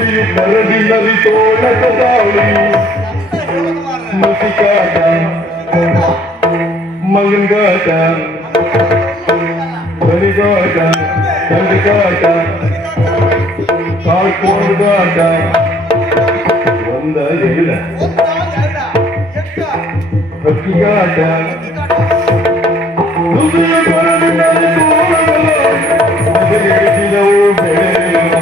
ನರದಿನರಿ ತೋಳಕ ದಾಳಿ ಮುಸಿಕಾಟ ಮಗಂಗಾಟ ಬಲಿಗಾಟ ತಂಡಿಗಾಟ ಕಾಡ್ಕೋಡ್ಗಾಟ ಒಂದ ಎಲ್ಲ ಹಕ್ಕಿಗಾಟ ನಡೆಸಿದವು ಬೆಳೆಯುವ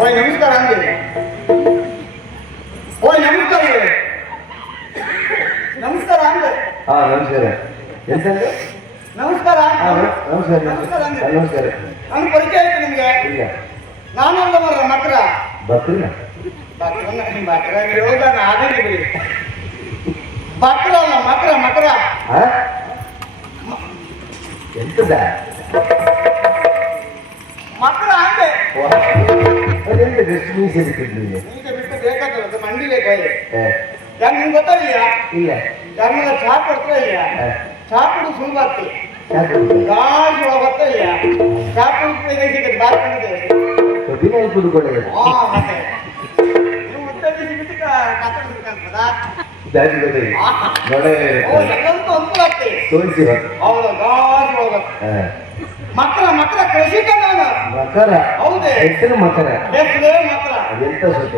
ಓಯ್ ನಮಸ್ಕಾರ ಅಂದೆ. ಓಯ್ ನಮಸ್ಕಾರ ನಮಸ್ಕಾರ ಅಂದೆ. ಹಾ ನಮಸ್ಕಾರ ಎಂತಂದ್ರೆ ನಮಸ್ಕಾರ ನಮಸ್ಕಾರ ನಮಸ್ಕಾರ ಅಂದೆ. ನಮಸ್ಕಾರ ನನ್ನ ಪರಿಚಯ ಆಯ್ತು ನಿಮ್ಗೆ? ಇಲ್ಲ ನಾನು ಅಲ್ಲ ಮರ ಮಕ್ರ ಬರ್ತೀನ ಬಕ್ರ ಹೇಳೋದ ನಾನೇ ಬಿಡಿ. ಬಕ್ರ ಅಲ್ಲ ಮಕ್ರ ಮಕ್ರ ಎಂತದ ಮಕ್ರ ಅಂದೆ. ಅದೆಂತ ಡ್ರೆಸ್ ಮೀಸಲಿಟ್ಟಿದ್ವಿ ಈಗ ಬಿಟ್ಟು ಬೇಕಾಗ್ತದೆ ಮಂಡಿಲೆ ಕೈ ಯಾರು ನಿಮ್ಗೆ ಗೊತ್ತಾಗಿಲ್ಲ? ಇಲ್ಲ ಯಾರನ್ನ ಚಹಾ ಕೊಡ್ತಾ ಇಲ್ಲ. ಚಹಾ ಕುಡಿದು ಸುಳ್ಳು ಆಗ್ತದೆ ಯಾಕೆ ಗಾಜು ಹೋಗತ್ತಾ ಇಲ್ಲ. ಚಹಾ ಕುಡಿದು ಸಿಗುತ್ತೆ ಬಾರ್ಕೊಂಡಿದೆ. ದಿನ ಕುಡ್ಕೊಳ್ಳೋದು ಮತ್ತೆ ನೀವು ಮುತ್ತೈದೆ ಸಿಗುತ್ತೆ ಕಾತಾಡ್ಬೇಕಂತದ ದಾರಿ ಗೊತ್ತಿದೆ ನೋಡೇ ಎಲ್ಲಂತೂ ಅನುಕೂಲ ಆಗ್ತದೆ. ತೋರಿಸಿ ಹೌದು ಗಾಜು ಹೋಗತ್ತೆ. ಮಕ್ಕಳ ಮಕ್ಕಳ ಕೃಷಿಕ ನಾನು ಮಕರ ಹೌದೇ ಹೆಸರು ಮಕರ ಬೇಕೇ ಮಕ್ಕಳ ಅದೆಂತ ಸ್ವಲ್ಪ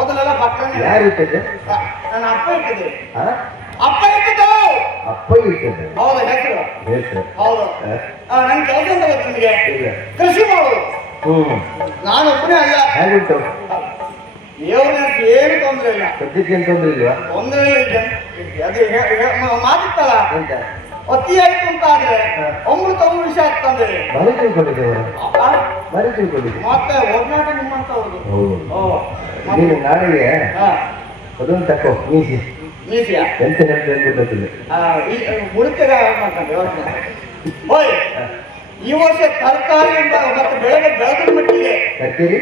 ಓದಲೆಲ್ಲ ಮಕ್ಕಳ ಯಾರು ಇರ್ತದೆ ನನ್ನ ಅಪ್ಪ ಇರ್ತದೆ. ಆ? ಅಪ್ಪ ಇರ್ತದೆ. ಅಪ್ಪ ಇರ್ತದೆ ಹೌದು ಹೆಸರು ಹೆಸರು ಹೌದು. ನನ್ನ ಕೆಲಸ ಅಂತ ಗೊತ್ತು ನಿಮಗೆ? ಇಲ್ಲ ಕೃಷಿ ಮಾಡೋದು. ಹ್ಮ್ ನಾನು ಒಬ್ಬನೇ ಅಲ್ಲ. ಹೇಗುಂಟು ದೇವ್ರ ಏನು ತೊಂದರೆ ಇಲ್ಲ. ಸದ್ಯಕ್ಕೆ ಏನ್ ತೊಂದ್ರೆ ಇಲ್ವಾ ತೊಂದರೆ ಇಲ್ಲ. ಅದು ಮಾತಿತ್ತಲ್ಲ ಎಂತ ಅತಿ ಆಯ್ತು ಅಂತ ಆದ್ರೆ ಅಮೃತ ವಿಷ ಆಗ್ತಂದ್ರೆ ಬರೀ ತಿಳ್ಕೊಂಡಿದ್ದೇವೆ ಬರೀ ತಿಳ್ಕೊಂಡಿದ್ದೆ ಮತ್ತೆ ಒಡನಾಟ ನಿಮ್ಮಂತವ್ರದ್ದು. ಹೌದು ನೀನು ನಾಳೆಗೆ ಅದೊಂದು ತಕ್ಕೋ ಮೀಸಿ ಮೀಸಿಯ ಎಂತ ನೆನಪು ಗೊತ್ತಿಲ್ಲ ಮುಳುಕೆಗ ಮಾಡ್ಕೊಂಡೆ ಹೋಯ್. ಈ ವರ್ಷ ತರಕಾರಿಯಿಂದ ಮತ್ತೆ ಬೆಳೆದ ಬೆಳೆದ ಮಟ್ಟಿಗೆ ತರಕಾರಿ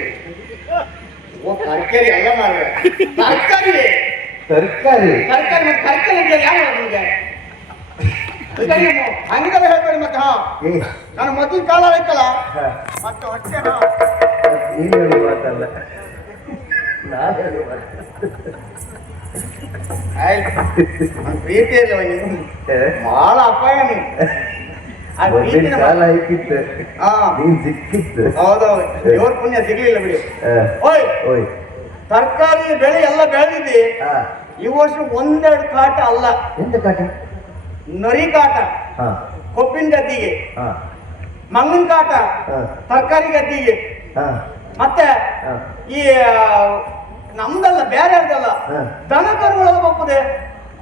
ತರಕಾರಿ ಎಲ್ಲ ಮಾಡ್ರೆ ತರಕಾರಿ ತರಕಾರಿ ತರಕಾರಿ ಮತ್ತೆ ತರಕಾರಿ ಅಂತ ಯಾವ ನಿಮಗೆ ಹಂಗೆಲ್ಲ ಹೇಳ್ಬೇಡಿ ಮತ್ತೆ. ಹಾ ನಾನು ಮೊದಲಿನ ಕಾಲ ಆಯ್ತಲ್ಲ ಮತ್ತೆ ಹೊಟ್ಟೆ ನೀನು ಹೇಳಿ ಮಾತಲ್ಲ ನಾನು ಹೇಳಿ ಮಾತು ಪ್ರೀತಿ ಇಲ್ಲ ನೀನು ಬಹಳ ಅಪಾಯ ನೀನು. ಒಂದಿನ ಕಾಲ ಐಕಿತ್ತು ನೀನ್ ಸಿಕ್ಕಿತ್ತು ಹೌದೌದು ದೇವ್ರ ಪುಣ್ಯ ಸಿಗ್ಲಿಲ್ಲ ಬಿಡಿ. ಓಯ್ ಓಯ್ ತರಕಾರಿ ಬೆಳೆ ಎಲ್ಲ ಬೆಳೆದಿದ್ದಿ. ಈ ವರ್ಷ ಒಂದೆರಡು ಕಾಟ ಅಲ್ಲ ಎಂತ ಕಾಟ ನರಿ ಕಾಟ ಕೊಬ್ಬಿನ ಗದ್ದಿಗೆ ಮಂಗನ ಕಾಟ ತರಕಾರಿ ಗದ್ದಿಗೆ ಮತ್ತೆ ಈ ನಮ್ದಲ್ಲ ಬೇರೆ ಯಾರ್ದಲ್ಲ ದನ ಕರುಗಳ ಬಪ್ಪದೆ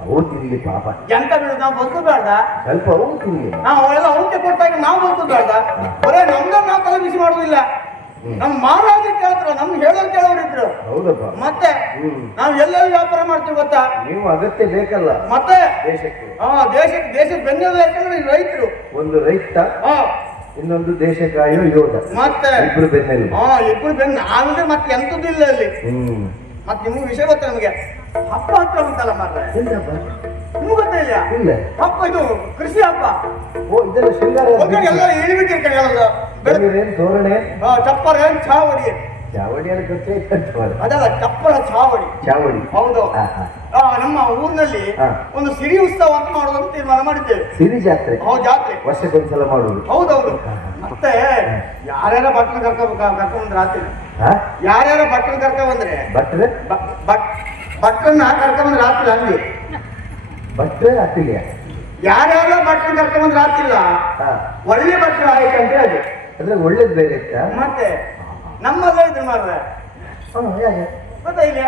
ಅವು ತಿನ್ಲಿ ಪಾಪ ಎಂತ ಬಿಡುದು ನಾವು ಬದುಕು ಬೇಡ್ದ ಸ್ವಲ್ಪ ಅವು ತಿನ್ಲಿ ನಾವು ಅವೆಲ್ಲ ಔಷಧಿ ಕೊಡ್ತಾ ಇದ್ರೆ ನಾವು ಬದುಕು ಬೇಡ್ದ ಬರೇ ನಮ್ದ ನಾವು ತಲೆ ಬಿಸಿ ಮಾಡುದಿಲ್ಲ. ನಮ್ ಮಹಾರಾಜ ಕೇಳಿದ್ರು ನಮ್ಗೆ ಹೇಳೋರು ಕೇಳೋರು ಇದ್ರು. ಹೌದಪ್ಪ ಮತ್ತೆ ನಾವು ಎಲ್ಲೆಲ್ಲಿ ವ್ಯಾಪಾರ ಮಾಡ್ತೀವಿ ಗೊತ್ತಾ? ನೀವು ಅಗತ್ಯ ಬೇಕಲ್ಲ ಮತ್ತೆ ದೇಶಕ್ಕೆ ದೇಶದ ಬೆನ್ನೆಲ್ಲ ಯಾಕಂದ್ರೆ ರೈತರು ಒಂದು ರೈತ ಇನ್ನೊಂದು ದೇಶ ಕಾಯೋ ಯೋಧ ಮತ್ತೆ ಇಬ್ರು ಬೆನ್ನೆಲ್ಲ ಇಬ್ರು ಬೆನ್ನು ನಾವಿದ್ರೆ ಮತ್ತೆ ಎಂತದ್ದು ಇಲ್ಲ ಅಲ್ಲಿ. ಮತ್ತೆ ನಿಮ್ಗೆ ವಿಷಯ ಗೊತ್ತ ನಮಗೆ ಹಬ್ಬ ಹತ್ರ ಉಂಟಲ್ಲ ಮಾತ್ರ ನಿಮ್ಗೆ ಗೊತ್ತಿಲ್ಲ ಇಲ್ಲ ಹಬ್ಬ ಇದು ಕೃಷಿ ಹಬ್ಬ. ಓ ಇದೆಲ್ಲ ಶೃಂಗಾರ ಎಲ್ಲ ಇಳಿಬಿಟ್ಟಿರ್ತಾರೆ ಬೆಳಗ್ಗೆ ತೋರಣೆ ಚಪ್ಪರ ಚಾವಡಿ ಚಾವಡಿಯಲ್ಲಿ ಗೊತ್ತೇ ಅದಲ್ಲ ಚಪ್ಪರ ಚಾವಡಿ ಚಾವಡಿ ಹೌದು. ನಮ್ಮ ಊರಿನಲ್ಲಿ ಒಂದು ಸಿರಿ ಉತ್ಸವ ಅಂತ ಮಾಡೋದಂತ ತೀರ್ಮಾನ ಮಾಡಿದ್ದೇವೆ. ಸಿರಿ ಜಾತ್ರೆ ಜಾತ್ರೆ ವರ್ಷಕ್ಕೊಂದ್ಸಲ ಮಾಡುದು. ಹೌದೌದು. ಮತ್ತೆ ಯಾರ್ಯಾರ ಭಟ್ರನ್ನ ಕರ್ಕೊಂಡ್ ರಾತ್ರಿ ಯಾರ್ಯಾರ ಭಟ್ರನ್ನ ಕರ್ಕೊಂಡ್ಬಂದ್ರೆ ಭಟ್ರನ್ನ ಕರ್ಕೊಂಡ್ಬಂದ್ರೆ ರಾತ್ರಿ ಅಲ್ಲಿ ಭಟ್ರೆ ಆಗ್ತಿಲ್ಲ ಯಾರ್ಯಾರ ಭಟ್ರನ್ನ ಕರ್ಕೊಂಡ್ಬಂದ್ರೆ ರಾತ್ರಿಲ್ಲ ಒಳ್ಳೆ ಭಟ್ರ ಆಯ್ತಂದ್ರೆ ಅದು ಅಂದ್ರೆ ಒಳ್ಳೇದು ಬೇರೆ ಇತ್ತ ಮತ್ತೆ ನಮ್ಮಲ್ಲೇ ಇದ್ರು ಮಾರ್ರೆ ಗೊತ್ತಾ ಇಲ್ಲ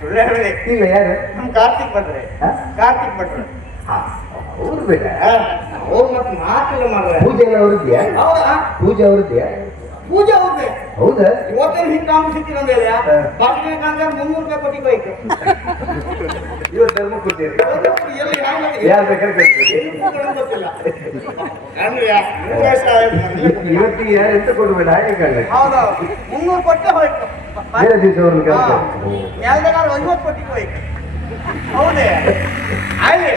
ಸುಳ್ಳು ಹೇಳಿ ಇಲ್ಲ ಯಾರು ನಮ್ ಕಾರ್ತಿಕ್ ಭಟ್ರೆ ಅವ್ರು ಬೇಡ ಅವ್ರು ಮತ್ತೆ ಮಾತಿಲ್ಲ ಮಾರ್ರೆ. ಪೂಜೆ ಎಲ್ಲ ಅವ್ರದ್ಯಾ ಹೌದಾ ಪೂಜೆ ಅವ್ರದ್ಯಾ ಪೂಜೆ ಅವ್ರದ್ದೇ. ಹೌದಾ ಇವತ್ತೇನು ಹಿಂಗೆ ಕಾಮ ಸಿಕ್ಕಿರಂದ ಹೇಳಿ ಬಾಕಿನ ಕಾಂತಾರ 300 ರೂಪಾಯಿ ಕೊಟ್ಟಿಗೆ ಇವತ್ತು ಧರ್ಮ ಕೊಡ್ತೀರಿ ಎಲ್ಲಿ ಯಾರು ಬೇಕಾದ್ರೆ ಗೊತ್ತಿಲ್ಲ ಇವತ್ತಿಗೆ ಯಾರು ಎಂತ ಕೊಡ್ಬೇಡ ಹಾಗೆ ಕಾಣ ಹೌದೌದು 300 ಕೊಟ್ಟೆ ಹೋಯ್ತು. ಬೇರೆ ದಿವಸ ಅವ್ರನ್ನ ನೆಲದಾಗ 50 ಕೊಟ್ಟಿಗೆ ಹೋಯ್ತು. ಹೌದೇ ಆಗ್ಲಿ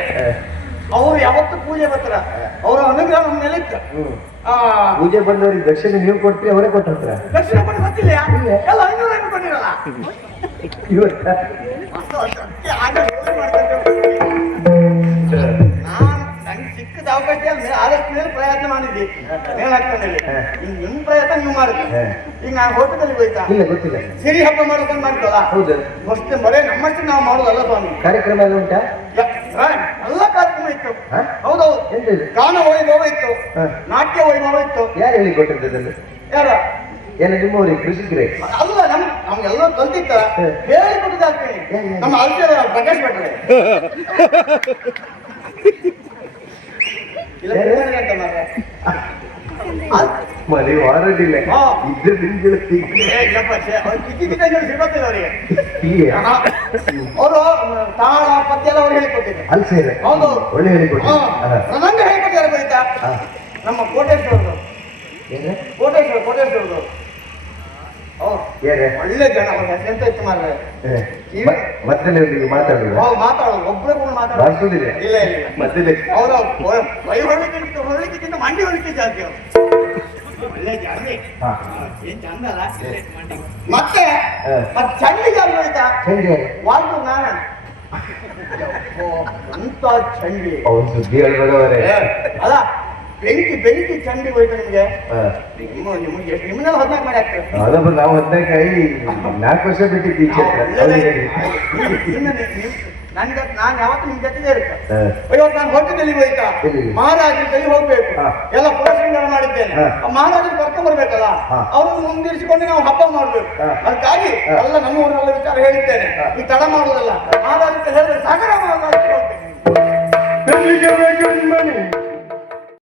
ಅವ್ರು ಯಾವತ್ತು ಪೂಜೆ ಬರ್ತಾರ ಅವ್ರ ಅನುಗ್ರಹ ನಮ್ಮ ಮೇಲೆ ಇತ್ತು. ಪೂಜೆ ಬಂದವರಿಗೆ ದಕ್ಷಿಣ ನೀವು ಕೊಡ್ತೀರಿ, ಅವರೇ ಕೊಟ್ಟಿರ್ತಾರ. ದಕ್ಷಿಣ ಕೊಟ್ಟು ಗೊತ್ತಿಲ್ಲ ಎಲ್ಲ 500 ರೂಪಾಯಿ ಕೊಟ್ಟಿರಲ್ಲ. ಇವತ್ತ ನಾನು ನಂಗೆ ಸಿಕ್ಕದ ಅವಕಾಶ ಆದಷ್ಟು ಮೇಲೆ ಪ್ರಯತ್ನ ಮಾಡಿದ್ದೆ ಮೇಲ್ ಹಾಕೊಂಡಲ್ಲಿ. ಈಗ ನಿಮ್ ಪ್ರಯತ್ನ ನೀವು ಮಾಡಿದ್ರಿ. ಈಗ ನಾನು ಹೋಟೆಲಲ್ಲಿ ಹೋಯ್ತಾ ಇಲ್ಲ ಗೊತ್ತಿಲ್ಲ. ಸಿರಿ ಹಬ್ಬ ಮಾಡ್ಕೊಂಡು ಮಾಡ್ತಲ್ಲ. ಹೌದು. ಅಷ್ಟೇ ಬರೇ ನಮ್ಮಷ್ಟು ನಾವು ಮಾಡೋದಲ್ಲ ಸ್ವಾಮಿ. ಕಾರ್ಯಕ್ರಮ ಎಲ್ಲ ಉಂಟಾ? ಎಲ್ಲ ಕಾರ್ಯಕ್ರಮ ಇತ್ತು. ಹ? ಹೌದೌದು. ಎಂತ ಇದು? ಗಾನ ವೈಭವ ಇತ್ತು, ಹ. ನಾಟ್ಯ ವೈಭವ ಇತ್ತು. ಯಾರು ಹೇಳಿ ಕೊಟ್ಟಿದ್ದದಲ್ಲಿ? ಯಾರ ಏನು ನಿಮ್ಮವ್ರಿಗೆ ಕೃಷಿಕರೇ? ಅಲ್ಲ ನಮ್ಗೆಲ್ಲ ಕಲ್ತಿತ್ತ ಹ. ಹೇಳಿಕೊಟ್ಟಿದ್ದಾಗ್ತೀನಿ. ನಮ್ಮ ಅಲ್ಸರ ಪ್ರಕಾಶ್ ಭಟ್ರೆ ಇಲ್ಲ ಅಂತ ಮಾರ್ರೆ. ಮನೆ ವಾರಡಿಲ್ಲ ಹಾ. ಇದ್ರೆ ನಿಮ್ಗೆ ಇಲ್ಲಪ್ಪ ಸಿಗೋತಿಲ್ಲ ಅವರಿಗೆ. ಹೀಗೆ ಅವರು ತಾಳ ಪದ್ಯ ಎಲ್ಲ ಅವ್ರು ಹೇಳಿಕೊಟ್ಟಿದ್ದಾರೆ. ಅಲ್ಲಿ ಸೇರೆ ಹೌದು. ಒಳ್ಳೆ ಹೇಳಿಕೊಟ್ಟು. ನಂಗೆ ಹೇಳಿಕೊಟ್ಟಿದ್ದಾರೆ ಬೈತಾ ನಮ್ಮ ಕೋಟೇಶ್ವರರು. ಏನೇ ಕೋಟೇಶ್ವರರು ಏನೇ ಒಳ್ಳೆ ಜನ. ಅವ್ರ ಹೆಸರು ಎಂತ ಇತ್ತು ಮಾರ್ರೆ. ಮತ್ತೆ ನೀವು ಮಾತಾಡುವ ಅವ್ರು ಮಾತಾಡೋದು ಒಬ್ಬರೇ ಕೂಡ ಮಾತಾಡೋದು ಮಾಡ್ಸೋದಿಲ್ಲ. ಇಲ್ಲ ಇಲ್ಲ ಮತ್ತೆ ಅವರು ಕೈ ಹೊರಲಿಕ್ಕಿಂತ ಮಂಡಿ ಹೊರಲಿಕ್ಕೆ ಜಾಸ್ತಿ ಅವರು. ಒಳ್ಳೆ ಜಾಸ್ತಿ ಹಾ. ಏನ್ ಚಂದ ಅಲ್ಲ. ಮತ್ತೆ ಚಂಡಿ ಜಾಗ ಹೋಯ್ತಾ ಚಂಡಿ ವಾಲ್ದು ನಾರಾಯಣ ಅಂತ ಚಂಡಿ ಅವ್ರ ಸುದ್ದಿ ಹೇಳ್ಬೇಡವರೇ. ಅಲ್ಲ ಬೆಂಕಿ ಚಂಡಿ ಹೋಯ್ತು ನಿಮ್ಗೆ. ನಿಮ್ಗೆ ನಿಮ್ಮನ್ನೆಲ್ಲ 14 ಮಾಡಿ ಆಗ್ತದೆ. ಅದಪ್ಪ ನಾವು 4 ವರ್ಷ ಬಿಟ್ಟಿದ್ದು ಈ ಕ್ಷೇತ್ರ. ನಾನು ಯಾವತ್ತು ನಿಮ್ ಜೊತೆಗೆ ಇರುತ್ತೆ. ಇವತ್ತು ನಾನು ಹೋಟೆಲಲ್ಲಿ ಹೋಯ್ತಾ ಮಹಾರಾಜರ ಕೈ ಹೋಗ್ಬೇಕು. ಎಲ್ಲ ಪುರಸ್ಕಾರ ಮಾಡಿದ್ದೇನೆ. ಮಹಾರಾಜರು ಕರ್ಕೊಂಡ್ ಬರ್ಬೇಕಲ್ಲ, ಅವ್ರನ್ನ ಮುಂದಿರಿಸಿಕೊಂಡು ನಾವು ಹಬ್ಬ ಮಾಡ್ಬೇಕು. ಅದಕ್ಕಾಗಿ ಎಲ್ಲ ನಮ್ಮ ಊರೆಲ್ಲ ವಿಚಾರ ಹೇಳಿದ್ದೇನೆ. ಈ ತಡ ಮಾಡುವುದಲ್ಲ. ಮಹಾರಾಜರು ಹೇಳಿದ್ರೆ ಸಾಗರ